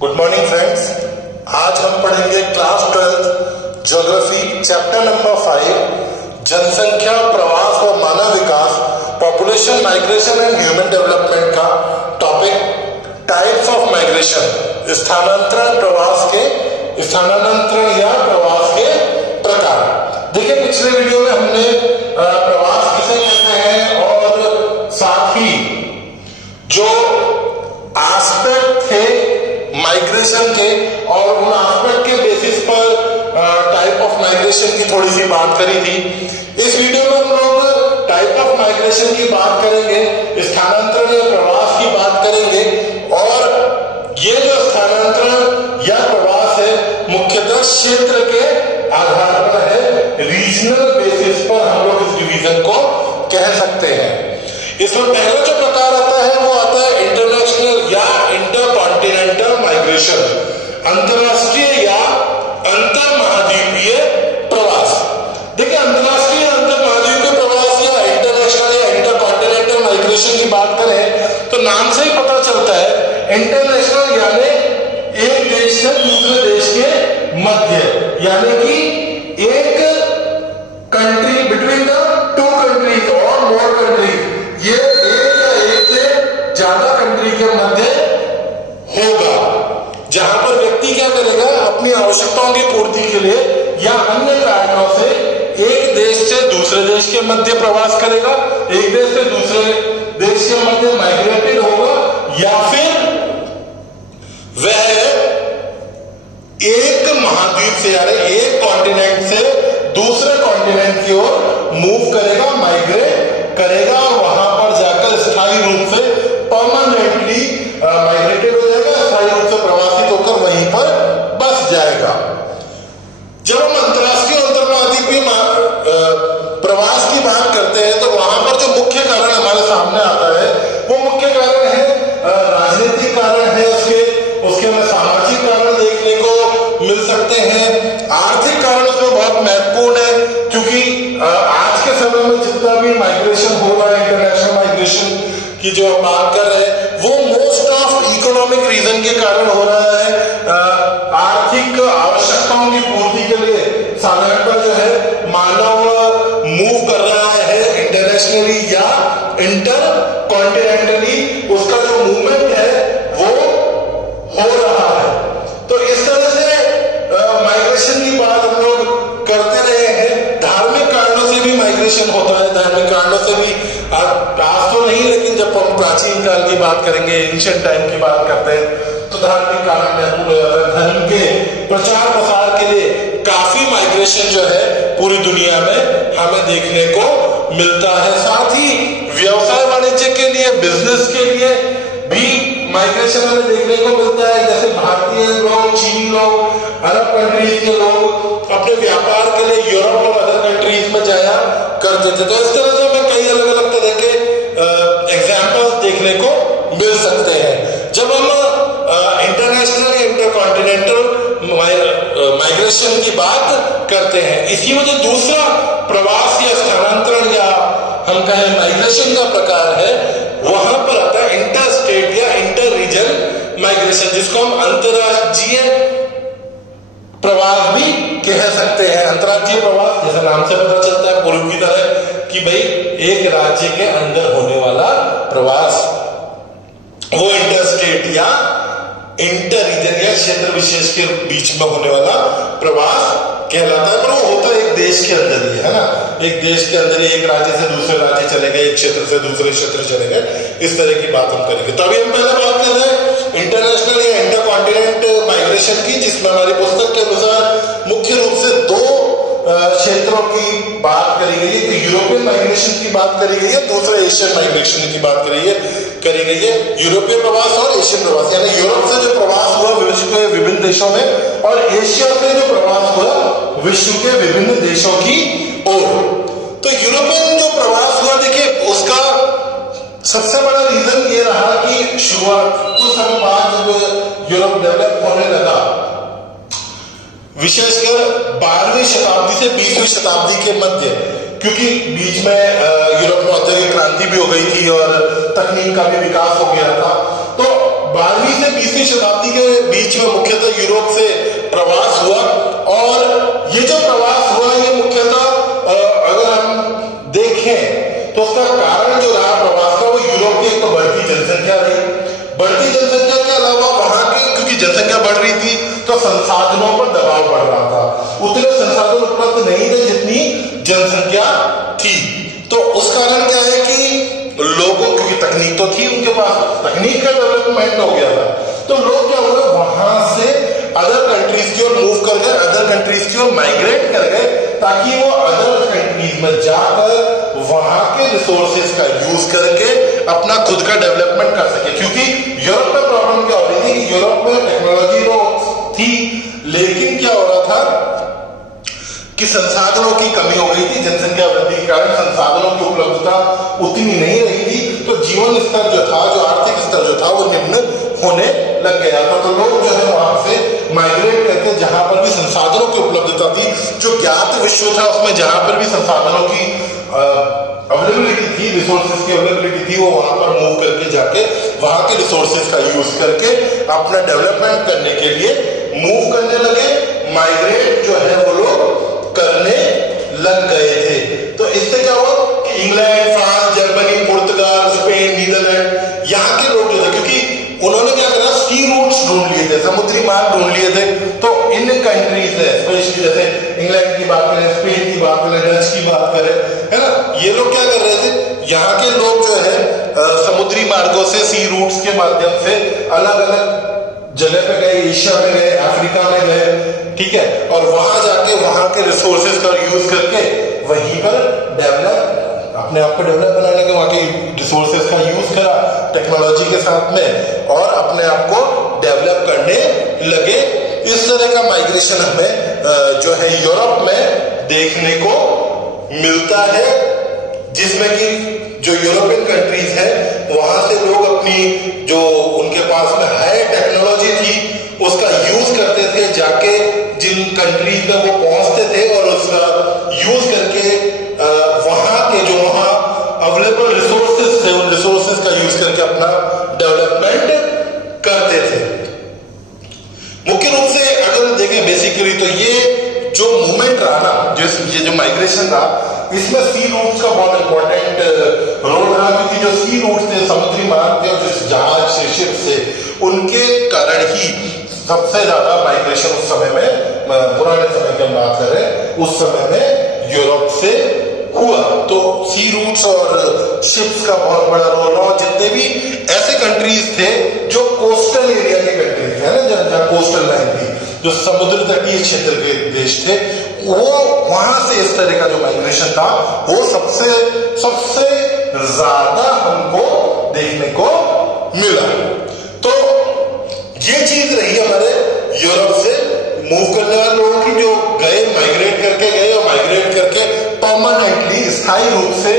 Good morning friends. आज हम पढ़ेंगे क्लास 12 ज्योग्राफी चैप्टर नंबर 5 जनसंख्या, प्रवास और मानव विकास, population, migration and human development का टॉपिक टाइप्स ऑफ माइग्रेशन, स्थानांतरण या प्रवास के प्रकार। देखिए पिछले वीडियो में हमने प्रवास किसे कहते हैं और साथ ही जो एस्पेक्ट थे माइग्रेशन के और उन एस्पेक्ट के बेसिस पर टाइप ऑफ माइग्रेशन की थोड़ी सी बात करी थी। इस वीडियो में हम लोग टाइप ऑफ माइग्रेशन की बात करेंगे, स्थानांतरण या प्रवास की बात करेंगे और ये जो स्थानांतरण या प्रवास है मुख्यतः क्षेत्र के आधार पर है, रीजनल बेसिस पर हम लोग इस डिवीजन को कह सकते हैं। इसमें पहला जो प्रकार आता है वो आता है इंटरनेशनल या इंटरकॉन्टिनेंटल माइग्रेशन, अंतरराष्ट्रीय या अंतर महाद्वीपीय प्रवास। देखिए अंतरराष्ट्रीय या अंतर महाद्वीपीय प्रवास या इंटरनेशनल या इंटरकॉन्टिनेंटल माइग्रेशन की बात करें तो नाम से ही पता चलता है इंटरनेशनल यानी एक देश से दूसरे देश के मध्य, यानी कि एक country between the two countries और मोर कंट्रीज, ये एक से ज्यादा कंट्री के मध्य होगा, जहां पर व्यक्ति क्या करेगा अपनी आवश्यकताओं की पूर्ति के लिए या अन्य कारणों से एक देश से दूसरे देश के मध्य प्रवास करेगा, एक देश से दूसरे देश के मध्य माइग्रेटेड होगा, या फिर वह एक महाद्वीप से यानी एक कॉन्टिनेंट से दूसरे कॉन्टिनेंट की ओर मूव करेगा, माइग्रेट करेगा और वहां पर जाकर स्थायी रूप से परमानेंटली माइग्रेटेड हो जाएगा, स्थायी रूप से प्रवासित होकर वहीं पर बस जाएगा। जब हम अंतरराष्ट्रीय अंतर्महाद्वीपीय प्रवास की बात करते हैं तो वहां पर जो मुख्य कारण हमारे सामने आता है वो मुख्य कारण है राजनीतिक कारण है, उसके में सामाजिक कारण देखने को मिल सकते हैं, आर्थिक कारण उसमें बहुत महत्वपूर्ण है, क्योंकि आज के समय में जितना भी माइग्रेशन हो रहा है, इंटरनेशनल माइग्रेशन की जो हम बात कर रहे हैं वो मोस्ट ऑफ इकोनॉमिक रीजन के कारण हो रहा है। आर्थिक आवश्यकताओं की पूर्ति के लिए साधारणतः जो है मानव मूव कर रहा है इंटरनेशनली या इंटर कॉन्टिनेंटली, उसका जो मूवमेंट है वो हो रहा है। तो इस तरह से माइग्रेशन की बात हम लोग करते रहे हैं। धार्मिक कारणों से भी माइग्रेशन होता है, धार्मिक कारणों से भी आज तो नहीं, लेकिन जब हम प्राचीन काल की बात करेंगे, एंशिएंट टाइम की बात करते हैं तो धार्मिक कारण महत्वपूर्ण हो जाता है। धर्म के प्रचार प्रसार के लिए काफी माइग्रेशन जो है पूरी दुनिया में हमें देखने को मिलता है। साथ ही व्यवसाय वाणिज्य के लिए, बिजनेस के लिए भी माइग्रेशन हमें देखने को मिलता है। जैसे भारतीय लोग, चीनी लोग, अरब कंट्रीज के लोग अपने व्यापार के लिए यूरोप और अदर कंट्रीज में जाया करते थे। तो इस तरह से हमें कई अलग अलग तरह के एग्जाम्पल्स देखने को मिल सकते हैं। जब हम इंटरनेशनल या इंटरकॉन्टिनेंटल माइग्रेशन की बात करते हैं, इसी वजह दूसरा प्रवास या स्थानांतरण या हम कहें माइग्रेशन का प्रकार है, वहां पर आता है इंटर स्टेट या इंटर रीजन माइग्रेशन, जिसको हम अंतरराज्यीय प्रवास भी कह सकते हैं। अंतरराज्यीय प्रवास जैसे नाम से पता चलता है पूर्व की तरह कि भाई एक राज्य के अंदर होने वाला प्रवास, वो इंटर स्टेट या इंटर रीजन या क्षेत्र विशेष के बीच में होने वाला प्रवास कहलाता है। पर वो होता है एक देश के अंदर ही, है ना, एक देश के अंदर ही एक राज्य से दूसरे राज्य चले गए, एक क्षेत्र से दूसरे क्षेत्र चले गए, इस तरह की बात हम करेंगे। तो अभी हम पहले बात कर रहे हैं इंटरनेशनल या इंटरकॉन्टिनेंट माइग्रेशन की, जिसमें हमारी पुस्तक के अनुसार मुख्य रूप से दो क्षेत्रों की बात करी गई है। तो यूरोपियन माइग्रेशन की बात करी गई है, दूसरे एशियन माइग्रेशन की बात करी गई है। यूरोपीय प्रवास और एशियन प्रवास, यानी यूरोप से जो प्रवास हुआ विश्व के विभिन्न देशों में और एशिया से जो प्रवास हुआ विश्व के विभिन्न देशों की ओर। तो यूरोपियन जो प्रवास हुआ, देखिए उसका सबसे बड़ा रीजन ये रहा कि शुरुआत कुछ समय बाद जब यूरोप डेवलप होने लगा, विशेषकर 12वीं शताब्दी से 20वीं शताब्दी के मध्य, क्योंकि बीच में यूरोप में औद्योगिक क्रांति भी हो गई थी और तकनीक का भी विकास हो गया था। तो 12वीं से 20वीं शताब्दी के बीच में मुख्यतः यूरोप से प्रवास हुआ, और ये जो प्रवास हुआ ये मुख्यतः अगर हम देखें तो उसका कारण जो रहा प्रवास का, वो यूरोप की एक तो बढ़ती जनसंख्या रही। बढ़ती जनसंख्या के अलावा वहां की, क्योंकि जनसंख्या बढ़ रही थी तो संसाधनों पर दबाव बढ़ रहा था, उतने संसाधन उपलब्ध नहीं थे जितनी जनसंख्या थी। तो उस कारण क्या है कि लोगों, क्योंकि तकनीक तो थी उनके पास, तकनीक का डेवलपमेंट हो गया था, तो लोग क्या हुए वहां से अदर कंट्रीज की ओर मूव कर गए, अदर कंट्रीज की ओर माइग्रेट कर गए, ताकि वो अदर कंट्रीज में जाकर वहां के रिसोर्सेज का यूज करके अपना खुद का डेवलपमेंट कर सके। क्योंकि यूरोप में प्रॉब्लम क्या हो रही थी कि यूरोप में टेक्नोलॉजी तो थी, लेकिन क्या हो रहा था कि संसाधनों की कमी हो गई थी। जनसंख्या वृद्धि के कारण संसाधनों की उपलब्धता उतनी नहीं रही थी, तो जीवन स्तर जो था, जो आर्थिक स्तर जो था, वो निम्न होने लग गया था। तो लोग जो है वहां से माइग्रेट करके जहां पर भी संसाधनों की उपलब्धता थी, जो ज्ञात विश्व था उसमें जहां पर भी संसाधनों की अवेलेबिलिटी थी, रिसोर्सेज की अवेलेबिलिटी थी, वो वहां पर मूव करके जाके वहां के रिसोर्सेज का यूज करके अपना डेवलपमेंट करने के लिए मूव करने लगे, माइग्रेट जो है वो लोग करने लग गए थे। तो इससे क्या हुआ कि इंग्लैंड, फ्रांस, जर्मनी, पुर्तगाल, स्पेन, नीदरलैंड, यहाँ के लोग जो थे, क्योंकि उन्होंने क्या करा, सी रूट्स ढूंढ लिए थे, समुद्री मार्ग ढूंढ लिए थे। तो इन कंट्रीज ने, स्पेशली जैसे इंग्लैंड की बात करें, स्पेन की बात करें, डच की बात करें, है ना, ये लोग क्या कर रहे थे, यहाँ के लोग जो है समुद्री मार्गों से, सी रूट्स के माध्यम से अलग अलग जगह पे गए, एशिया में गए, अफ्रीका में गए, ठीक है, और वहां जाके वहां के रिसोर्सेज का यूज करके वहीं पर डेवलप, अपने आप को डेवलप बनाने के, वहां के रिसोर्सेज का यूज करा टेक्नोलॉजी के साथ में, और अपने आप को डेवलप करने लगे। इस तरह का माइग्रेशन हमें जो है यूरोप में देखने को मिलता है, जिसमें कि जो यूरोपियन कंट्रीज है वहां से लोग अपनी जो उनके पास में हाई टेक्नोलॉजी थी उसका यूज करते थे, जाके जिन कंट्रीज में वो पहुंचते थे और उसका यूज करके वहां के जो वहां अवेलेबल रिसोर्सेज थे उन रिसोर्सेज का यूज करके अपना डेवलपमेंट करते थे। मुख्य रूप से अगर देखें बेसिकली तो ये जो मूवमेंट रहा ना, ये जो माइग्रेशन रहा, इसमें सी रूट्स का बहुत इंपॉर्टेंट रोल रहा, क्योंकि जो सी रूट्स थे, समुद्री मार्ग थे, और जो जहाज से, शिप से, उनके कारण ही सबसे ज्यादा माइग्रेशन उस समय में, पुराने समय की हम बात करें, उस समय में यूरोप से हुआ। तो सी रूट्स और शिप्स का बहुत बड़ा रोल रहा। जितने भी ऐसे कंट्रीज थे जो कोस्टल एरिया के कंट्रीज थे ना, जहाँ कोस्टल लाइन थी, जो समुद्र तटीय क्षेत्र के देश थे, वो वहां से इस तरह का जो माइग्रेशन था वो सबसे ज्यादा हमको देखने को मिला। तो ये चीज रही हमारे यूरोप से मूव करने वाले लोगों की, जो गए, माइग्रेट करके गए, और माइग्रेट करके परमानेंटली, स्थायी रूप से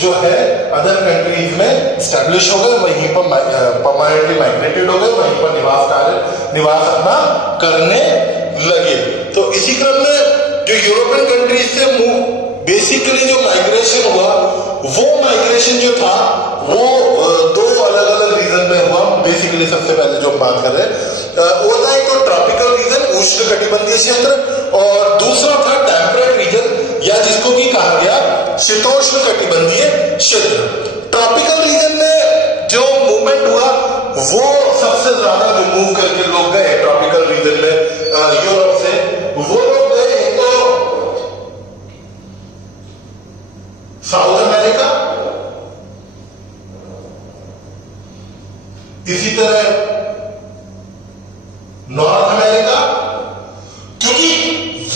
जो है अदर कंट्रीज में स्टैब्लिश हो गए, वहीं पर परमानेंटली माइग्रेटेड हो गए, वहीं पर निवास अपना करने लगे। तो इसी क्रम में जो यूरोपियन कंट्रीज से बेसिकली जो माइग्रेशन हुआ, वो माइग्रेशन जो था वो दो अलग अलग रीजन में हुआ। बेसिकली सबसे पहले जो बात कर रहे हैं वो था एक तो ट्रॉपिकल रीजन, उष्ण कटिबंधीय क्षेत्र, और दूसरा था टेम्परेट रीजन, या जिसको भी कहा गया शीतोष्ण कटिबंधीय क्षेत्र। ट्रॉपिकल रीजन में जो मूवमेंट हुआ वो सबसे ज्यादा जो मूव करके लोग गए ट्रॉपिकल रीजन में यूरोप से, वो लोग गए एक तो साउथ अमेरिका, इसी तरह नॉर्थ अमेरिका, क्योंकि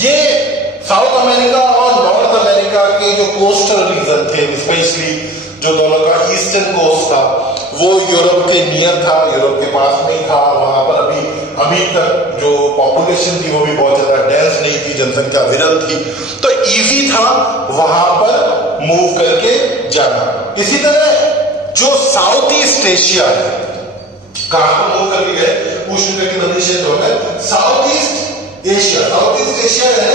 ये साउथ अमेरिका और नॉर्थ अमेरिका के जो कोस्टल रीजन थे, स्पेशली जो दोनों का ईस्टर्न कोस्ट था, वो यूरोप के नियर था, यूरोप के पास नहीं था। वहां पर अभी तक जो पॉपुलेशन थी वो भी बहुत ज्यादा डेंस नहीं थी, जनसंख्या विरल थी, तो इजी था वहां पर मूव करके जाना। इसी तरह जो साउथ ईस्ट एशिया है, कहां पर मूव करके गए, उष्ण कटिबंधीय क्षेत्र हो गए। साउथ ईस्ट एशिया है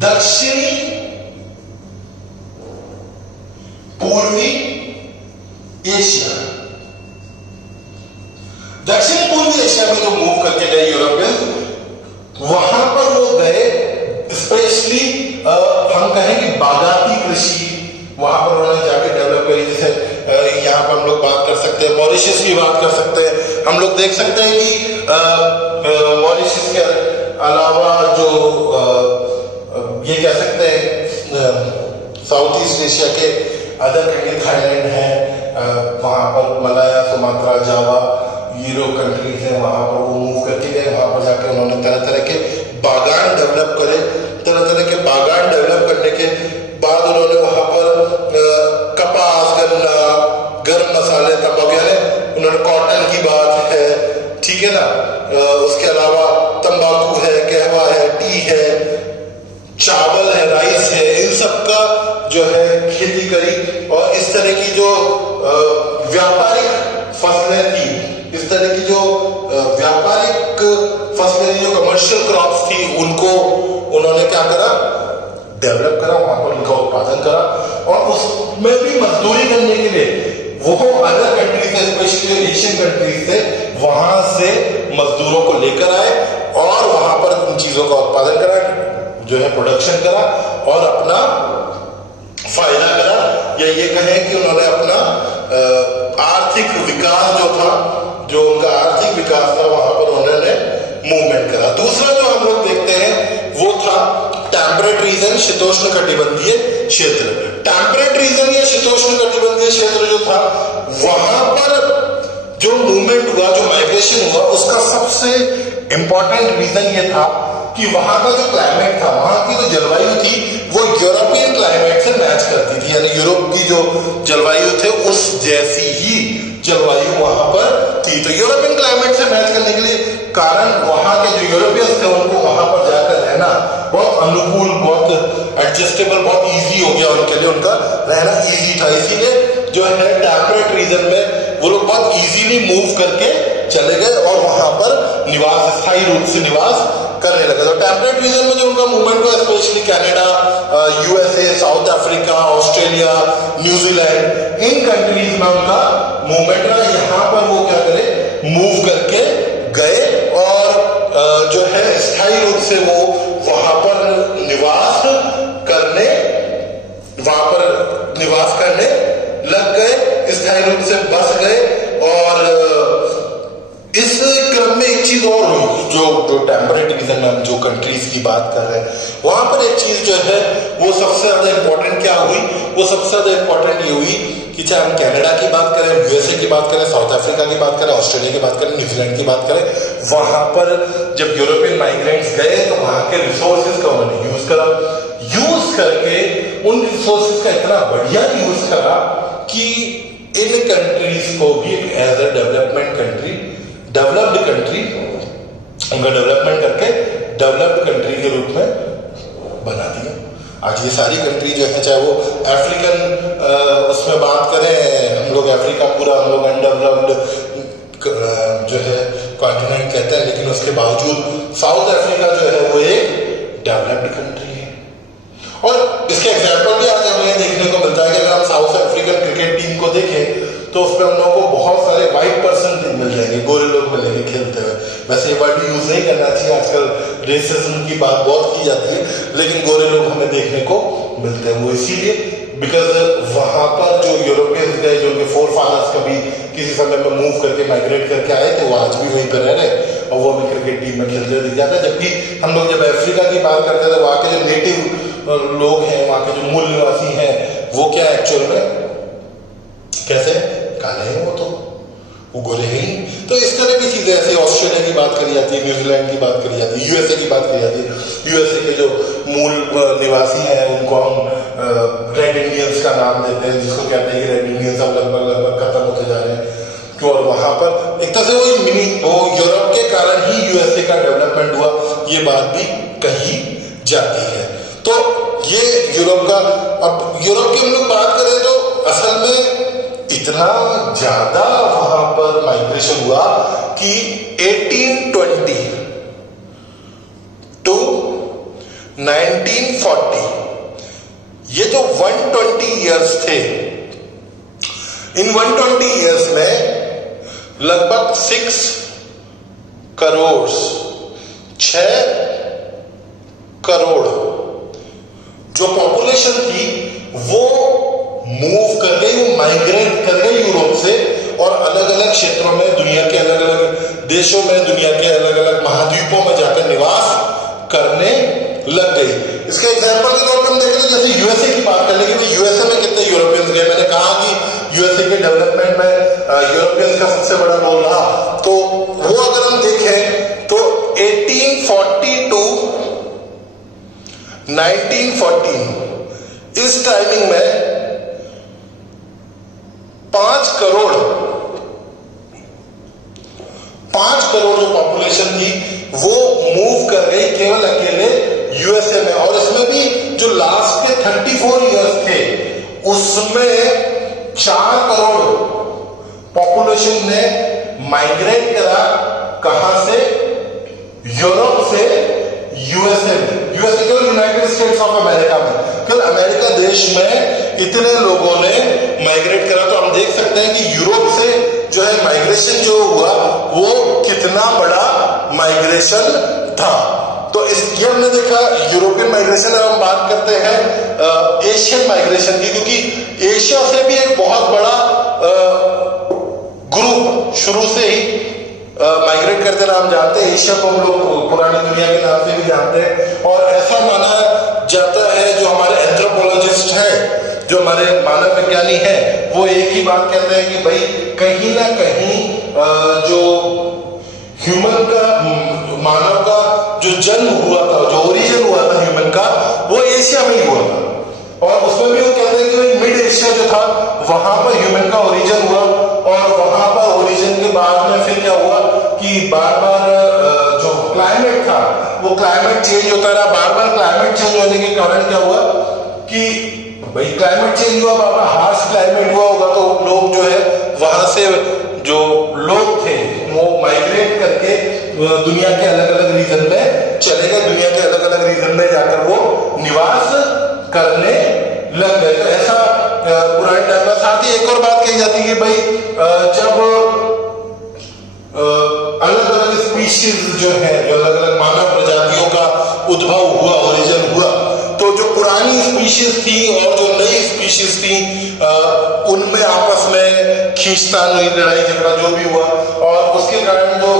दक्षिणी पूर्वी एशिया, एशिया में जो मूव करके गए यूरोपियन, वहां पर वो गए स्पेशली हम कहें कि बागाती कृषि वहां पर उन्होंने जाके डेवलप करी। जैसे यहाँ पर हम लोग बात कर सकते हैं, मॉरिशस की बात कर सकते हैं। हम लोग देख सकते हैं कि मॉरिशस के अलावा जो ये कह सकते हैं साउथ ईस्ट एशिया के अदर कंट्री, थाईलैंड है, वहां पर मलाया, सुमात्रा, जावा, ये जो कंट्रीज है वहां पर वो मूव करके गए। वहां पर जाके उन्होंने तरह तरह के बागान डेवलप करे। तरह तरह के बागान डेवलप करने के बाद उन्होंने वहां पर कपास, गन्ना, गर्म मसाले, तंबाकू, यानी उन्होंने कॉटन की बात है, ठीक है ना, उसके अलावा तंबाकू है, कहवा है, टी है, चावल है, राइस है, इन सब का जो है खेती करी। और इस तरह की जो व्यापारिक फसलें थी, इस तरह की जो व्यापारिक फसलें, जो कमर्शियल क्रॉप्स थी, उनको उन्होंने क्या करा, डेवलप करा, वहां पर उनका उत्पादन करा। और उसमें भी मजदूरी करने के लिए वो अदर कंट्रीज से, स्पेशली एशियन कंट्रीज से, वहां से मजदूरों को लेकर आए और वहां पर उन चीजों का उत्पादन करा, जो है प्रोडक्शन करा और अपना फायदा करा, या ये कहें कि उन्होंने अपना आर्थिक विकास जो था, जो उनका आर्थिक विकास था, वहां पर उन्होंने मूवमेंट करा। दूसरा जो हम लोग देखते हैं वो था टेम्परेट रीजन, शीतोष्ण कटिबंधीय क्षेत्र। टेम्परेट रीजन या शीतोष्ण कटिबंधीय क्षेत्र जो था, वहां पर जो मूवमेंट हुआ, जो माइग्रेशन हुआ, उसका सबसे इंपॉर्टेंट रीजन ये था कि वहां का जो क्लाइमेट था, वहां की जो जलवायु थी, वो यूरोपियन क्लाइमेट से मैच करती थी। यानी यूरोप की जो जलवायु थे उस जैसी ही जलवायु वहां पर थी। तो यूरोपियन क्लाइमेट से मैच करने के लिए कारण वहां के जो यूरोपियंस थे उनको वहां पर जाकर रहना बहुत अनुकूल, बहुत एडजस्टेबल, बहुत इजी हो गया उनके लिए, उनका रहना इजी था। इसीलिए जो है टेम्परेट रीजन में वो लोग बहुत इजीली मूव करके चले गए और वहां पर निवास, स्थायी रूप से निवास करने लगे। तो टेम्परेट रीजन में जो उनका मूवमेंट हुआ, specially Canada, USA, South Africa, Australia, New Zealand, इन कंट्रीज में उनका मूवमेंट रहा। यहाँ पर वो क्या करे, मूव करके गए और जो है स्थायी रूप से वो वहां पर निवास करने लग गए, स्थायी रूप से बस गए। और इस क्रम में एक चीज और हुई, जो टेम्परेट रीजन में हम जो कंट्रीज की बात कर रहे हैं, वहां पर एक चीज जो है वो सबसे ज्यादा इंपॉर्टेंट क्या हुई, वो सबसे ज्यादा इंपॉर्टेंट ये हुई कि चाहे हम कनाडा की बात करें, यूएसए की बात करें, साउथ अफ्रीका की बात करें, ऑस्ट्रेलिया की बात करें, न्यूजीलैंड की बात करें, वहां पर जब यूरोपियन माइग्रेंट्स गए तो वहां के रिसोर्सेज का उन्होंने यूज करा। यूज करके उन रिसोर्सेज का इतना बढ़िया यूज करा कि इन कंट्रीज को भी as a development country, developed country, उनका डेवलपमेंट करके डेवलप्ड कंट्री के रूप में बना दिया। आज ये सारी कंट्री जो है, चाहे वो अफ्रीकन उसमें बात करें, हम लोग अफ्रीका पूरा हम लोग अनडेवलप्ड जो है कॉन्टिनेंट कहते हैं, लेकिन उसके बावजूद साउथ अफ्रीका जो है वो एक डेवलप्ड कंट्री है। और इसके एग्जाम्पल भी आज हमें देखने को मिलता है कि अगर हम साउथ अफ्रीकन क्रिकेट टीम को देखें तो उसमें हम लोगों को बहुत सारे वाइट पर्सन मिल जाएंगे, गोरे लोग मिलेंगे खेलते हुए। वैसे ये वर्ड यूज नहीं करना चाहिए, आजकल रेसिज्म की बात बहुत की जाती है, लेकिन गोरे लोग हमें देखने को मिलते हैं। वो इसीलिए बिकॉज वहां पर जो यूरोपियंस गए, जो उनके फोर फादर्स कभी किसी समय में मूव करके माइग्रेट करके आए थे, वो आज भी वहीं पर रह रहे और वो भी क्रिकेट टीम में खेलते हुए दिख जाता है। जबकि हम लोग जब अफ्रीका की बात करते थे, वहां के जो नेटिव लोग हैं, वहां के जो मूल निवासी हैं, वो क्या एक्चुअल में कैसे काले हैं, वो गोरे हैं। तो इस तरह की चीजें, ऐसे ऑस्ट्रेलिया की बात करी जाती है, न्यूजीलैंड की बात करी जाती है, यूएसए की बात करी जाती है। यूएसए के जो मूल निवासी हैं उनको हम रेड इंडियंस का नाम देते हैं, जिसको कहते हैं कि रेड इंडियंस अब लगभग खत्म होते जा रहे हैं। और वहां पर एक तरह से वो यूरोप के कारण ही यूएसए का डेवलपमेंट हुआ, ये बात भी कही जाती है। तो ये यूरोप का, अब यूरोप की हम लोग बात करें तो असल में इतना ज्यादा वहां पर माइग्रेशन हुआ कि 1820 टू 1940 ये जो 120 इयर्स थे, इन 120 इयर्स में लगभग 6 करोड़, 6 करोड़ जो पॉपुलेशन थी वो मूव कर गई, वो माइग्रेट कर गई यूरोप से और अलग अलग क्षेत्रों में, दुनिया के अलग अलग देशों में, दुनिया के अलग अलग महाद्वीपों में जाकर निवास करने लग गई। इसके एग्जांपल के तौर पर हम देख लें, जैसे यूएसए की बात कर लेंगे तो यूएसए में कितने यूरोपियंस गए। मैंने कहा कि यूएसए के डेवलपमेंट में यूरोपियंस का सबसे बड़ा रोल रहा। तो वो अगर हम देखें तो 1840 टू 1914 इस टाइमिंग में 5 करोड़ जो पॉपुलेशन थी वो मूव कर गई केवल अकेले यूएसए में। और इसमें भी जो लास्ट के 34 इयर्स थे उसमें 4 करोड़ पॉपुलेशन ने माइग्रेट करा। कहां से? यूरोप से यूएसए में। यूएसए केवल यूनाइटेड स्टेट्स ऑफ अमेरिका में, केवल अमेरिका देश में इतने लोगों ने माइग्रेट करा। तो हम देख सकते हैं कि यूरोप से जो है माइग्रेशन जो हुआ वो कितना बड़ा माइग्रेशन था। तो ये हमने देखा यूरोपियन माइग्रेशन। अब हम बात करते हैं एशियन माइग्रेशन की, क्योंकि एशिया से भी एक बहुत बड़ा ग्रुप शुरू से ही माइग्रेट करते रहा। हम जानते हैं एशिया को हम लोग पुरानी दुनिया के नाम से भी जानते हैं। और ऐसा माना जाता है, जो हमारे एंथ्रोपोलॉजिस्ट हैं, जो हमारे मानव विज्ञानी हैं, वो एक ही बात कहते हैं कि भाई कहीं ना कहीं जो ह्यूमन का, मानव का जो जन्म हुआ था, जो ओरिजिन हुआ था ह्यूमन का, वो एशिया में ही हुआ था। और उसमें भी वो कहते हैं कि मिड एशिया जो था वहां पर ह्यूमन का ओरिजिन हुआ। और वहां पर ओरिजिन के बाद में फिर क्या हुआ कि बार बार जो क्लाइमेट था वो क्लाइमेट चेंज होता रहा। बार बार क्लाइमेट चेंज होने के कारण क्या हुआ कि भाई क्लाइमेट चेंज हुआ, बार बार हार्श क्लाइमेट हुआ होगा, तो लोग जो है वहां से जो लोग थे वो माइग्रेट करके दुनिया के अलग अलग रीजन में चले गए। दुनिया के अलग अलग रीजन में जाकर वो निवास करने लग गए। तो ऐसा पुराने टाइम में। साथ ही एक और बात कही जाती है कि भाई जब अलग अलग स्पीशीज जो है, जो अलग अलग मानव प्रजातियों का उद्भव हुआ, ओरिजिन हुआ, तो जो पुरानी स्पीशीज थी और जो नई स्पीशीज थी उनमें आपस में खींचतान हुई, लड़ाई झगड़ा जो भी हुआ। और उसके कारण जो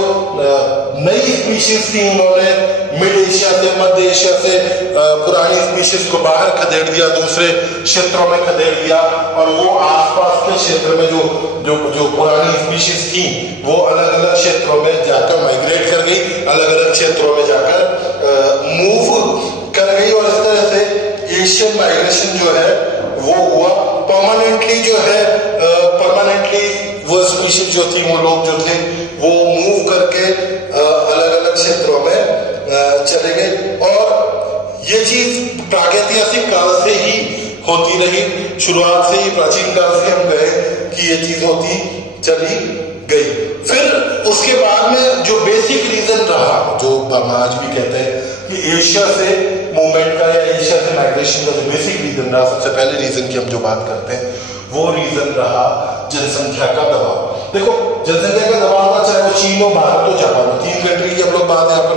नई स्पीशीज थी उन्होंने मिड एशिया से, मध्य एशिया से पुरानी स्पीशीज को बाहर खदेड़ दिया, दूसरे क्षेत्रों में खदेड़ दिया। और वो आसपास के क्षेत्र में जो पुरानी स्पीशीज थी वो अलग अलग क्षेत्रों में जाकर माइग्रेट कर गई, अलग अलग क्षेत्रों में जाकर मूव कर गई। और इस तरह से एशियन माइग्रेशन जो है वो हुआ। परमानेंटली जो है, परमानेंटली वो स्पीशीज जो थी, वो लोग जो थे वो मूव करके अलग अलग क्षेत्रों में चले गए। और ये चीज प्रागैतिहासिक काल से ही होती रही। शुरुआत से ही, प्राचीन काल से हम कहे कि ये चीज होती चली गई। फिर उसके बाद में जो बेसिक रीजन रहा, जो हम आज भी कहते हैं कि एशिया से मूवमेंट का या एशिया से माइग्रेशन का जो बेसिक रीजन रहा, सबसे पहले रीजन की हम जो बात करते हैं वो रीजन रहा जनसंख्या का दबाव। देखो, जनसंख्या का दबाव था, चाहे वो चीन हो, भारत हो, जापान हो, 3 कंट्री की हम लोग बात यहाँ पर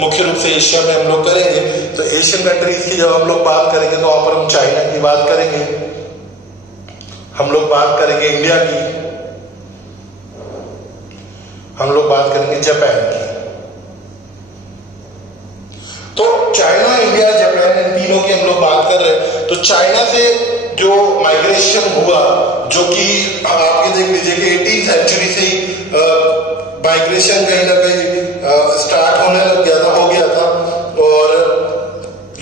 मुख्य रूप से एशिया में हम लोग करेंगे। तो एशियन कंट्रीज की जब हम लोग बात करेंगे तो वहां पर हम चाइना की बात करेंगे, हम लोग बात करेंगे इंडिया की, हम लोग बात करेंगे जापान की। तो चाइना, इंडिया, जापान, इन तीनों की हम लोग बात कर रहे हैं। तो चाइना से जो माइग्रेशन हुआ, जो कि आप ये देख लीजिए कि 18th सेंचुरी से ही माइग्रेशन कहीं ना कहीं स्टार्ट होने लग गया था, हो गया था। और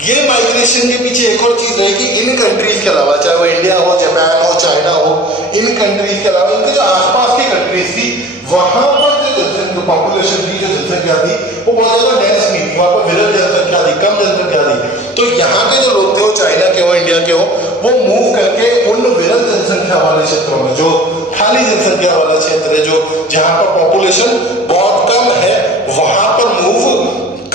ये माइग्रेशन के पीछे एक और चीज है कि इन कंट्रीज के अलावा, चाहे वो इंडिया हो, जापान हो, चाइना हो, इन कंट्रीज के अलावा इनके जो आसपास की कंट्रीज थी वहां पर जो पॉपुलेशन थी, जो जनसंख्या थी, वो बहुत ज्यादा डेंस नहीं थी। वहां पर विरल जनसंख्या थी, कम जनसंख्या थी। तो यहाँ के जो लोग थे, वो चाइना के हो, इंडिया के हो, वो मूव करके उन विरल जनसंख्या वाले क्षेत्रों में, जो खाली जनसंख्या वाला क्षेत्र है, जो जहां पर पॉपुलेशन बहुत कम है, वहां पर मूव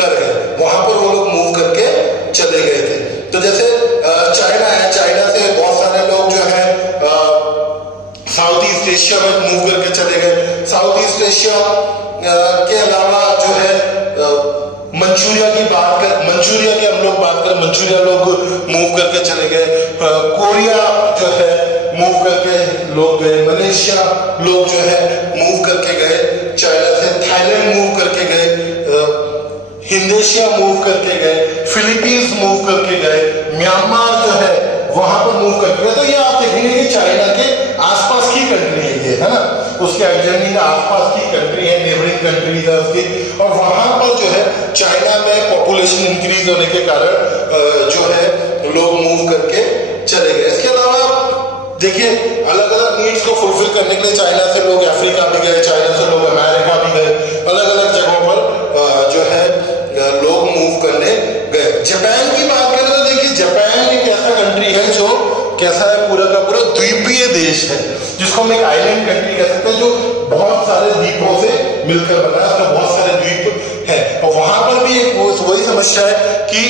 कर गए। वहां पर वो लोग मूव करके चले गए थे। तो जैसे चाइना है, चाइना से बहुत सारे लोग जो है साउथ ईस्ट एशिया में मूव करके चले गए। साउथ ईस्ट एशिया के अलावा जो मंचूरिया की हम लोग बात करें, मंचूरिया लोग मूव करके चले गए, कोरिया जो है मूव करके लोग गए, मलेशिया लोग जो है मूव करके गए चाइना से, थाईलैंड मूव करके गए, इंडोनेशिया मूव करके गए, फिलीपींस मूव करके गए, म्यांमार जो है वहां पर मूव करके गए। तो ये आप देखेंगे कि चाइना के आसपास की कंट्री है ये, है ना, उसके अर्जेंटीना आसपास की कंट्री है, नेबरिंग कंट्रीज है उसकी, और वहां पर जो है चाइना में पॉपुलेशन इंक्रीज होने के कारण जो है लोग मूव करके चले गए। इसके अलावा देखिए अलग अलग नीड्स को फुलफिल करने के लिए चाइना से लोग अफ्रीका भी गए, चाइना से लोग अमेरिका भी गए, अलग अलग जगहों पर जो है लोग मूव करने गए। जापान की बात करें तो देखिए जापान एक ऐसा कंट्री है जो कैसा है, पूरा का पूरा द्वीपीय देश है, जिसको हम एक आइलैंड कंट्री कह सकते हैं, जो बहुत सारे द्वीपों से मिलकर बना है, उसमें बहुत सारे द्वीप है। और वहां पर भी एक वही समस्या है कि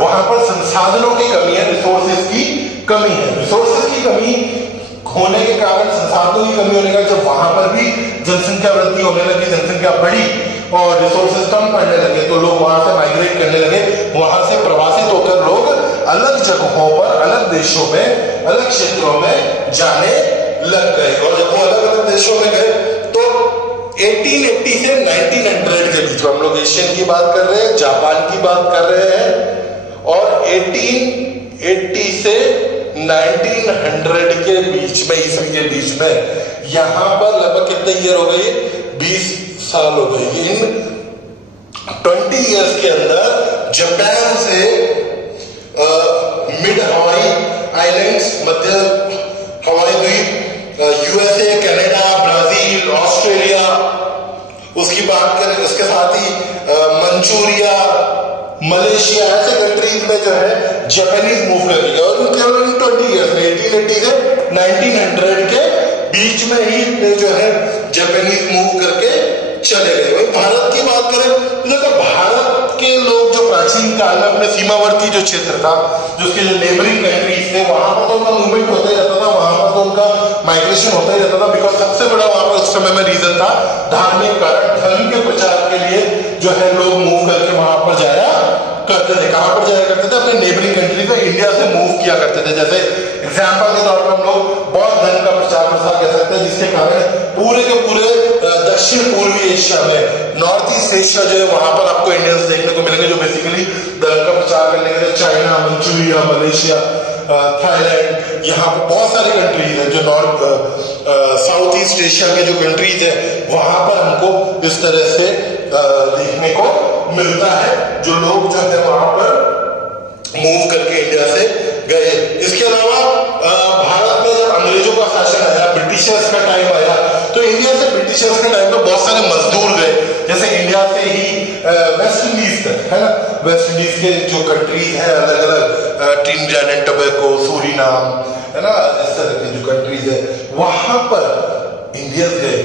वहां पर संसाधनों की कमी है, रिसोर्सेज की कमी है। रिसोर्सेज की कमी होने के कारण, संसाधनों की कमी होने का, जब वहां पर भी जनसंख्या वृद्धि होने लगी, जनसंख्या बढ़ी और रिसोर्सेज कम पड़ने लगे, तो लोग वहां से माइग्रेट करने लगे, वहां से प्रवासित होकर लोग अलग जगहों पर, अलग देशों में, अलग क्षेत्रों में जाने लग गए। और जब वो अलग अलग देशों में गए तो 1880 से 1900 के बीच में, हम लोग एशियन की बात कर रहे हैं, जापान की बात कर रहे हैं, और 1880 से 1900 के बीच में, ईस्वी के बीच में, यहां पर लगभग कितने ईयर हो गए, 20 साल हो गए। इन 20 इयर्स के अंदर जापान से मिड हवाई आइलैंड्स, मध्य हवाई द्वीप, यूएसए, कनाडा, ब्राजील, ऑस्ट्रेलिया, उसकी बात करें, उसके साथ ही मंचूरिया, मलेशिया, ऐसे कंट्रीज में जो है जापानीज मूव कर रही है। और केवल इन 20 ईयर्स में 1880 से 1900 के बीच में ही जो है जापानीज मूव करके चले गए। वही भारत की बात करें तो देखो, भारत के लोग जो प्राचीन काल में अपने सीमावर्ती जो क्षेत्र था, जो उसके जो नेबरिंग कंट्रीज थे, वहां पर तो उनका मूवमेंट होता ही रहता था, वहां पर तो उनका माइग्रेशन होता ही रहता था, बिकॉज सबसे बड़ा वहां पर उस समय में रीजन था धार्मिक कारण, धर्म के प्रचार के लिए जो है लोग मूव करके वहां पर जाया करते थे। कहां पर जाया करते थे? अपने नेबरिंग कंट्री को, इंडिया से मूव किया करते थे। जैसे एग्जाम्पल के तौर पर हम लोग बौद्ध धर्म का प्रचार प्रसार कह सकते हैं, जिसके कारण पूरे के पूरे दक्षिण पूर्वी एशिया में, नॉर्थ ईस्ट एशिया जो है, वहां पर आपको इंडियंस देखने को मिलेंगे जो बेसिकली धर्म का प्रचार करने के लिए चाइना, मंचूरिया, मलेशिया, थाईलैंड, यहाँ पर बहुत सारी कंट्रीज है जो नॉर्थ साउथ ईस्ट एशिया के जो कंट्रीज है, वहां पर हमको इस तरह से देखने को मिलता है, जो लोग जो है वहां पर मूव करके इंडिया से गए। इसके अलावा भारत में जब अंग्रेजों का शासन आया, ब्रिटिशर्स का टाइम आया, तो इंडिया से ब्रिटिशर्स के टाइम में बहुत सारे मजदूर गए। जैसे इंडिया से ही वेस्ट इंडीज तक, है ना, वेस्ट इंडीज के जो कंट्रीज हैं अलग अलग, ट्रिनिडाड एंड टोबैगो, सूरीनाम, है ना, इस तरह की जो कंट्रीज है, वहां पर इंडियंस गए।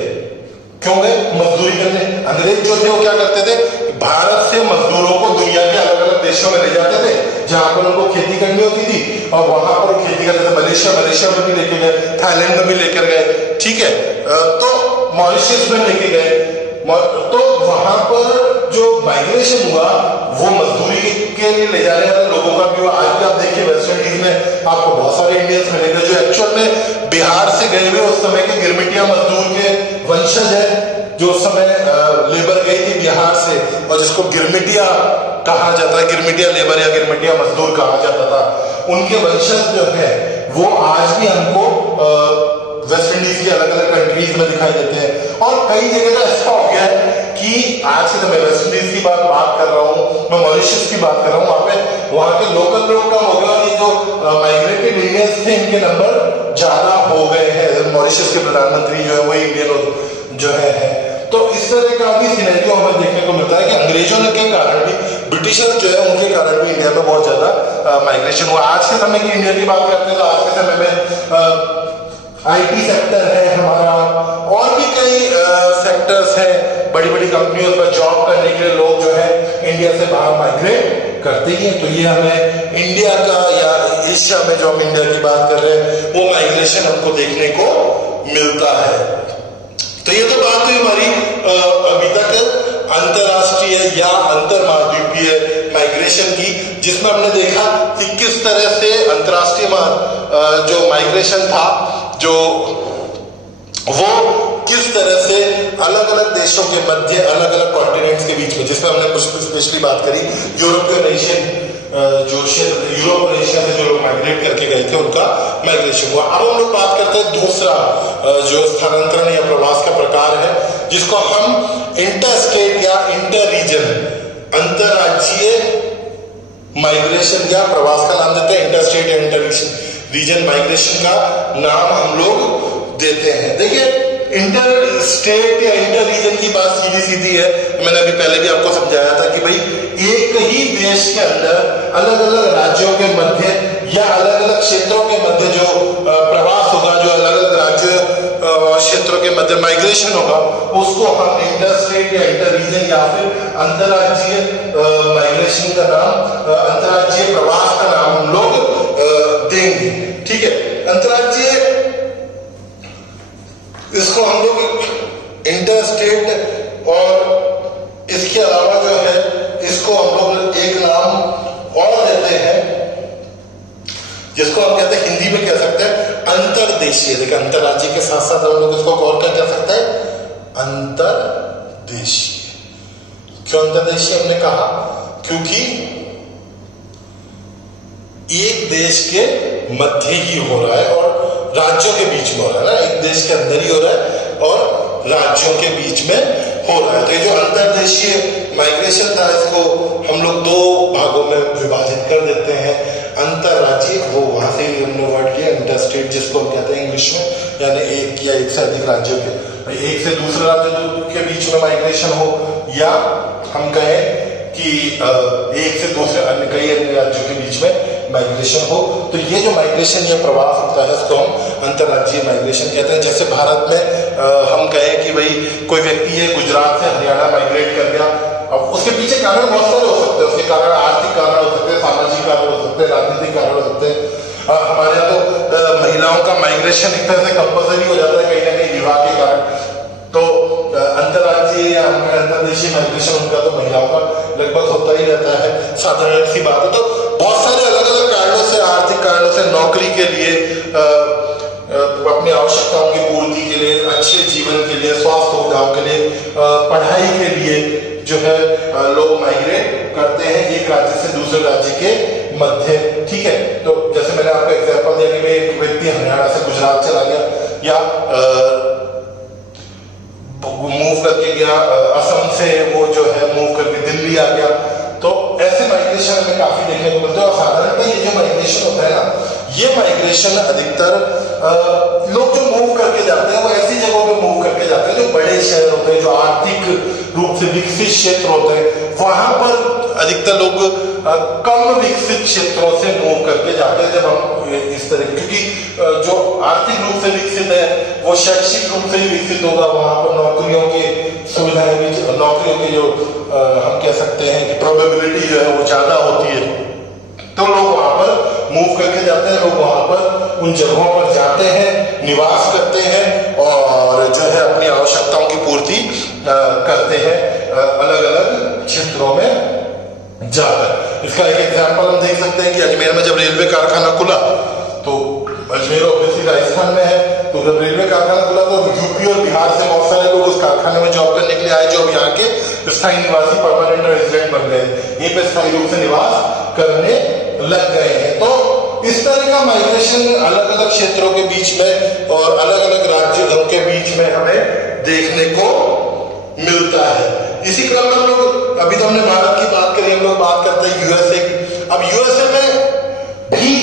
क्यों गए? मजदूरी करने। अंग्रेज जो थे वो क्या करते थे? भारत से मजदूरों को दुनिया के अलग अलग देशों में ले जाते थे, जहां पर उनको खेती करनी होती थी, और वहां पर खेती करते थे। मलेशिया में भी लेके गए, थाईलैंड में भी लेकर गए, ठीक है, तो मॉरिशस में लेके गए। तो वहां पर जो माइग्रेशन हुआ वो मजदूरी के लिए ले जाने वाले लोगों का भी हुआ। आज भी आप देखिए वेस्ट इंडीज में आपको बहुत सारे इंडियंस मिलेंगे जो एक्चुअल में बिहार से गए हुए उस समय के गिरमिटिया मजदूर के वंशज है, जो उस समय लेबर गई थी बिहार से, और जिसको गिरमिटिया कहा जाता है, गिरमिटिया लेबर या गिरमिटिया मजदूर कहा जाता था, उनके वंशज जो है वो आज भी हमको वेस्ट इंडीज की अलग अलग कंट्रीज में दिखाई देते हैं। और कई जगह तो ऐसा हो गया है कि आज के समय वेस्ट इंडीज की बात कर रहा हूँ, मैं मॉरिशस की बात कर रहा हूँ, वहां पे वहां के लोकल लोग कम हो गए, ये जो माइग्रेटेड इंडियंस थे इनके नंबर ज्यादा हो गए हैं। मॉरिशस के प्रधानमंत्री जो है वही इंडियन जो है। तो इस तरह का भी सिनेरियो हमें देखने को मिलता है कि अंग्रेजों के कारण भी, ब्रिटिशर्स जो है उनके कारण भी इंडिया में बहुत ज्यादा माइग्रेशन हुआ। आज के समय की इंडिया की बात करते हैं तो आज के समय में IT सेक्टर है हमारा, और भी कई सेक्टर्स हैं, बड़ी बड़ी कंपनियों पर जॉब करने के लिए लोग जो है इंडिया से बाहर माइग्रेट करते ही हैं। तो ये हमें इंडिया का, या एशिया में जो हम इंडिया की बात कर रहे हैं, वो माइग्रेशन हमको देखने को मिलता है। तो ये तो बात हुई हमारी अभी तक अंतरराष्ट्रीय या जो माइग्रेशन था, जो वो किस तरह से अलग अलग देशों के मध्य, अलग अलग कॉन्टिनेंट्स के बीच में, जिसमें हमने कुछ स्पेशली बात करी यूरोपियन एशियन जो क्षेत्र, यूरोप और एशिया से जो लोग माइग्रेट करके गए थे उनका माइग्रेशन हुआ। अब हम लोग बात करते हैं दूसरा जो स्थानांतरण या प्रवास का प्रकार है, जिसको हम इंटर स्टेट या इंटर रीजन, अंतरराज्यीय माइग्रेशन या प्रवास का नाम देते हैं। इंटर स्टेट या इंटर रीजन माइग्रेशन का नाम हम लोग देते हैं। देखिए, इंटर स्टेट या इंटर रीजन की बात सीधी सीधी है, मैंने अभी पहले भी आपको समझाया था कि भाई एक ही देश के अंदर अलग अलग राज्यों के मध्य या अलग अलग क्षेत्रों के मध्य जो प्रवास होगा, जो अलग अलग राज्य क्षेत्रों के मध्य माइग्रेशन होगा, उसको हम इंटर स्टेट या इंटर रीजन या फिर अंतरराज्यीय माइग्रेशन का नाम, अंतरराज्यीय प्रवास का नाम हम लोग देंगे। ठीक है, अंतरराज्यीय इसको हम लोग इंटर स्टेट, और इसके अलावा जो है इसको हम लोग एक नाम और देते हैं, जिसको हम कहते हैं, हिंदी में कह सकते हैं अंतरदेशीय। देखिए, अंतरराज्य के साथ साथ हम लोग इसको और क्या कह सकते हैं, अंतरदेशीय। क्यों अंतरदेशीय हमने कहा, क्योंकि एक देश के मध्य ही हो रहा है और राज्यों के बीच में हो रहा है ना, एक देश के अंदर ही हो रहा है और राज्यों के बीच में हो रहा है। तो ये जो अंतरदेशीय माइग्रेशन था, इसको हम लोग दो भागों में विभाजित कर देते हैं। अंतरराज्यीय, वो वहां से ही हमने वर्ड किया, इंटर स्टेट जिसको हम कहते हैं इंग्लिश में, यानी एक या एक से अधिक राज्यों के, एक से दूसरे राज्य के बीच में माइग्रेशन हो, या हम कहें कि एक से दूसरे अन्य कई अन्य राज्यों के बीच में माइग्रेशन हो। तो ये जो माइग्रेशन या प्रवास होता है, इसको हम अंतरराज्यीय माइग्रेशन कहते हैं। जैसे भारत में हम कहें कि भाई कोई व्यक्ति है गुजरात से हरियाणा माइग्रेट कर गया, अब उसके पीछे कारण बहुत सारे हो सकते हैं। उसके कारण आर्थिक कारण हो सकते हैं, सामाजिक कारण हो सकते हैं, राजनीतिक कारण हो सकते हैं। हमारे यहाँ तो महिलाओं का माइग्रेशन एक तरह से कंपल्सरी हो जाता है कहीं ना कहीं विवाह के कारण। तो अंतरराज्यीय या अंतरदेशीय माइग्रेशन उनका तो महिलाओं का लगभग होता ही रहता है, साधारण सी बात है। तो बहुत सारे अलग अलग कारणों से, आर्थिक कारणों से, नौकरी के लिए, अपनी आवश्यकताओं की पूर्ति के लिए, अच्छे जीवन के लिए, स्वास्थ्य सुविधाओं के लिए, पढ़ाई के लिए जो है लोग माइग्रेट करते हैं एक राज्य से दूसरे राज्य के मध्य। ठीक है, तो जैसे मैंने आपको एग्जांपल दिया कि एक व्यक्ति हरियाणा से गुजरात चला गया, या मूव करके गया असम से, वो जो है मूव करके दिल्ली आ गया। तो ऐसे माइग्रेशन हमें काफी देखने को मिलते हैं। और साधारणतः ये जो माइग्रेशन होता है ना, ये माइग्रेशन अधिकतर लोग जो मूव करके जाते हैं वो ऐसी जगहों पे मूव करके जाते हैं जो बड़े शहर होते हैं, जो आर्थिक रूप से विकसित क्षेत्र होते हैं। वहां पर अधिकतर लोग कम विकसित क्षेत्रों से मूव करके जाते हैं। जब हम इस तरह, क्योंकि जो आर्थिक रूप से विकसित है वो शैक्षिक रूप से ही विकसित होगा, वहां पर नौकरियों की सुविधाएं भी, नौकरियों की जो हम कह सकते हैं कि प्रोबेबिलिटी जो है वो ज्यादा होती है। तो लोग वहां पर मूव करके जाते हैं, लोग वहां पर उन जगहों पर जाते हैं, निवास करते हैं और जो है अपनी आवश्यकताओं की पूर्ति करते हैं अलग अलग क्षेत्रों में जाकर। इसका एक एग्जाम्पल हम देख सकते हैं कि अजमेर में जब रेलवे कारखाना खुला, तो अजमेर ऑब्वियसली राजस्थान में है, तो जब रेलवे कारखाना खुला तो यूपी और बिहार से बहुत सारे लोग उस कारखाने में जॉब करने के लिए आए, जो अब यहाँ के स्थायी निवासी, परमानेंट रेजिडेंट बन गए, यहीं पे स्थायी रूप से निवास करने लग गए हैं। तो इस तरह का माइग्रेशन अलग अलग क्षेत्रों के बीच में और अलग अलग राज्यों के बीच में हमें देखने को मिलता है। इसी क्रम में हम लोग, अभी तो हमने भारत की बात करी, हम लोग बात करते हैं यूएसए की। अब यूएसए में भी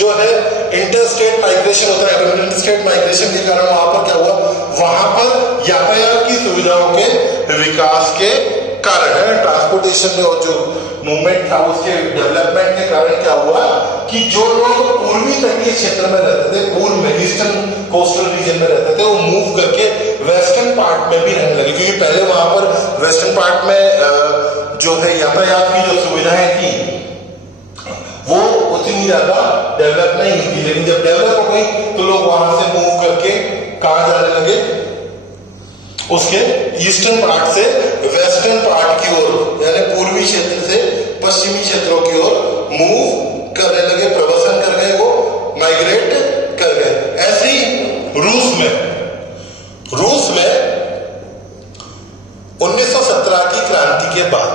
जो है इंटर स्टेट माइग्रेशन होता है। इंटर स्टेट माइग्रेशन के कारण वहां पर क्या हुआ, वहां पर यातायात की सुविधाओं के विकास के कारण है, ट्रांसपोर्टेशन में और जो मूवमेंट था उसके डेवलपमेंट के कारण क्या हुआ कि जो लोग पूर्वी तटीय क्षेत्र में रहते थे, पूर्व में ईस्टर्न कोस्टल रीजन में रहते थे, वो मूव करके वेस्टर्न पार्ट में भी रहने लगे। क्योंकि पहले वहां पर वेस्टर्न पार्ट में जो है यातायात की जो सुविधाएं थी वो उतनी ज्यादा डेवलप नहीं हुई थी, लेकिन जब डेवलप हो गई तो लोग वहां से मूव करके कहां जाने लगे, उसके ईस्टर्न पार्ट से वेस्टर्न पार्ट की ओर, यानी पूर्वी क्षेत्र से पश्चिमी क्षेत्रों की ओर मूव करने लगे, प्रवासन कर गए, वो माइग्रेट 1917 की क्रांति के बाद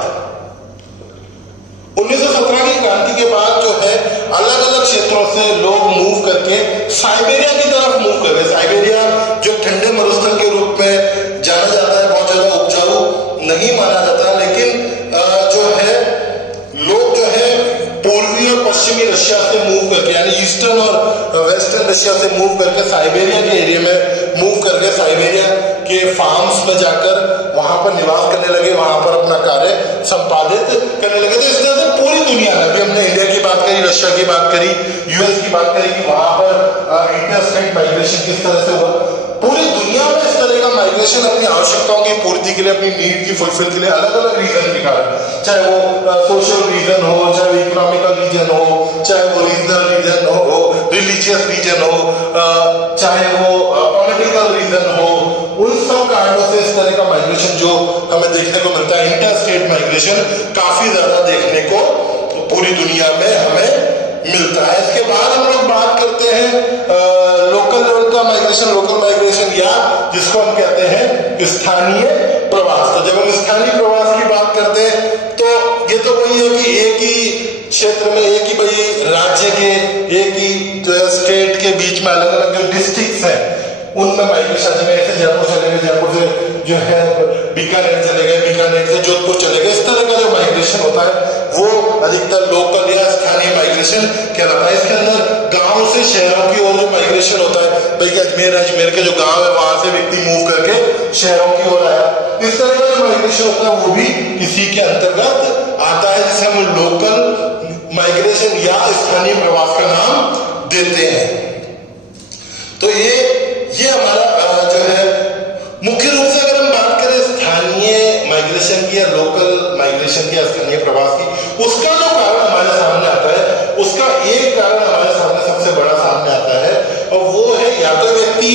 1917 की क्रांति के बाद जो है अलग अलग क्षेत्रों से लोग मूव करके साइबेरिया की तरफ मूव कर रहे। साइबेरिया जो ठंडे मरुस्थल के रूप में जाना जाता है, बहुत ज्यादा उपजाऊ नहीं माना जाता, लेकिन जो है लोग जो है पूर्वी और पश्चिमी रशिया से मूव करके, यानी ईस्टर्न और वेस्टर्न रशिया से मूव करके साइबेरिया के एरिया में मूव करके साइबेरिया के फार्म्स में जाकर वहां पर निवास करने लगे, वहां पर अपना कार्य संपादित करने लगे। तो इस तरह से पूरी दुनिया में, अभी हमने इंडिया की बात करी, रशिया की बात करी, यूएस की बात करी कि वहां पर इंटरस्टेट माइग्रेशन किस तरह से हुआ। पूरी दुनिया में इस तरह का माइग्रेशन अपनी आवश्यकताओं की पूर्ति के लिए, अपनी नीड की फुलफिल के लिए अलग अलग रीजन के कारण, चाहे वो सोशल रीजन हो, चाहे वो इकोनॉमिकल रीजन हो, चाहे वो रीजनल रीजन हो, रिलीजियस रीजन हो, चाहे वो पॉलिटिकल रीजन हो, उन सब कारणों से इस तरह का माइग्रेशन जो हमें देखने को मिलता है, इंटरस्टेट माइग्रेशन काफी ज्यादा देखने को पूरी दुनिया में हमें मिलता है। इसके बाद हम लोग बात करते हैं लोकल लेवल का माइग्रेशन, लोकल माइग्रेशन, या जिसको हम कहते हैं स्थानीय प्रवास। तो जब हम स्थानीय प्रवास की बात करते हैं तो ये तो वही है कि एक ही क्षेत्र में, एक ही भाई राज्य के, एक ही जो है स्टेट के बीच में अलग अलग जो डिस्ट्रिक्ट्स हैं उनमें माइग्रेशन, जैसे जयपुर चले गए, जयपुर से जो है बीकानेर चले गए, बीकानेर से जोधपुर चले गए, इस तरह का जो माइग्रेशन होता है वो अधिकतर लोकल या स्थानीय माइग्रेशन कहलाता है। इसके अंदर गांव से शहरों की ओर जो माइग्रेशन होता है, भाई अजमेर है, अजमेर के जो गांव है वहां से व्यक्ति मूव करके शहरों की ओर आया, इस तरह का जो माइग्रेशन होता है वो भी इसी के अंतर्गत आता है, जिसे हम लोकल माइग्रेशन या स्थानीय प्रवास का नाम देते हैं। तो ये हमारा जो है मुख्य रूप से, अगर हम बात करें स्थानीय माइग्रेशन की या लोकल माइग्रेशन की या स्थानीय प्रवास की, उसका जो कारण हमारे सामने आता है, उसका एक कारण हमारे सामने सबसे बड़ा सामने आता है, और वो है या तो व्यक्ति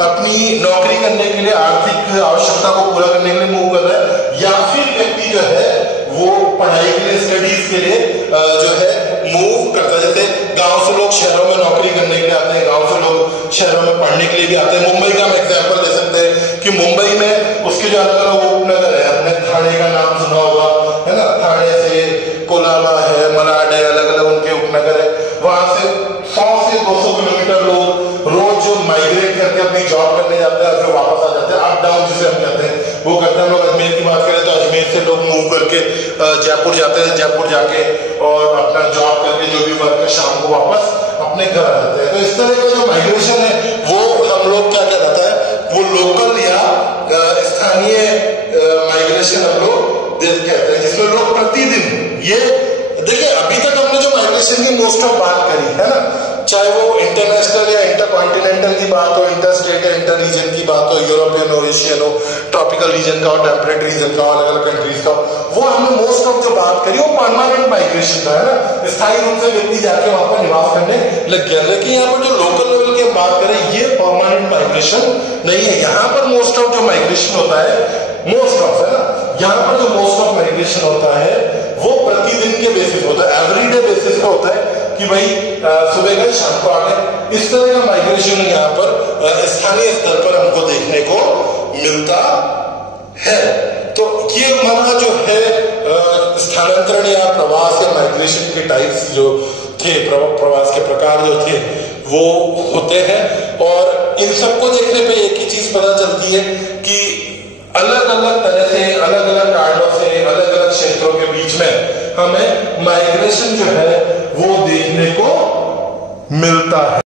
अपनी नौकरी करने के लिए, आर्थिक आवश्यकता को पूरा करने के लिए मूव कर रहा है, या फिर व्यक्ति जो है वो पढ़ाई के लिए, स्टडीज के लिए जो है मूव करता है। जैसे गांव से लोग शहरों में नौकरी करने के लिए आते हैं, गांव से लोग शहरों में पढ़ने के लिए भी आते हैं। मुंबई का हम एग्जाम्पल ले सकते हैं कि मुंबई में उसके जो अलग अलग उपनगर है, हमने ठाणे का नाम सुना होगा, है ना, ठाणे से कोलाबा है, मलाड है, अलग अलग उनके उपनगर है, वहां से 100 से 200 किलोमीटर लोग रोज जो माइग्रेट करके अपनी जॉब करने जाते हैं और फिर वापस आ जाते हैं, अप डाउन जिसे हम कहते हैं वो करते हैं। हम लोग अजमेर की बात करें तो अजमेर से लोग मूव करके जयपुर जाते हैं, जयपुर जाके और अपना जॉब करके जो भी वर्क है शाम को वापस अपने घर आ जाते हैं। तो इस तरह का जो माइग्रेशन है वो हम लोग क्या कहलाता है, वो लोकल या स्थानीय माइग्रेशन हम लोग कहते हैं, जिसमें लोग प्रतिदिन, ये देखिए अभी तक हमने जो माइग्रेशन की मोस्ट ऑफ बात करी है ना, चाहे वो इंटरनेशनल या इंटरकॉन्टिनेंटल की बात हो, इंटरस्टेट या इंटर रीजन की बात हो, यूरोपियन हो, एशियन हो, ट्रॉपिकल रीजन का हो, टेम्परेट रीजन का हो, अलग अलग कंट्रीज का हो, वो हमने मोस्ट ऑफ जो बात करी वो परमानेंट माइग्रेशन का है ना, स्थायी रूप से व्यक्ति जाके वहां पर निवास करने लग गया। लेकिन यहाँ पर जो लोकल लेवल की हम बात करें, ये परमानेंट माइग्रेशन नहीं है। यहाँ पर मोस्ट ऑफ जो माइग्रेशन होता है, मोस्ट ऑफ, है ना, यहाँ पर जो मोस्ट ऑफ माइग्रेशन होता है वो प्रतिदिन के बेसिस होता है, एवरीडे बेसिस पे होता है कि भाई सुबह गए शाम को आ गए। इस तरह का माइग्रेशन यहाँ पर स्थानीय स्तर पर हमको देखने को मिलता है। तो ये हमारा जो है स्थानांतरण या प्रवास या माइग्रेशन के टाइप्स जो थे, प्रवास के प्रकार जो थे वो होते हैं। और इन सबको देखने पे एक ही चीज पता चलती है कि अलग अलग तरह से, अलग अलग कारणों से, अलग अलग क्षेत्रों के बीच में हमें माइग्रेशन जो है वो देखने को मिलता है।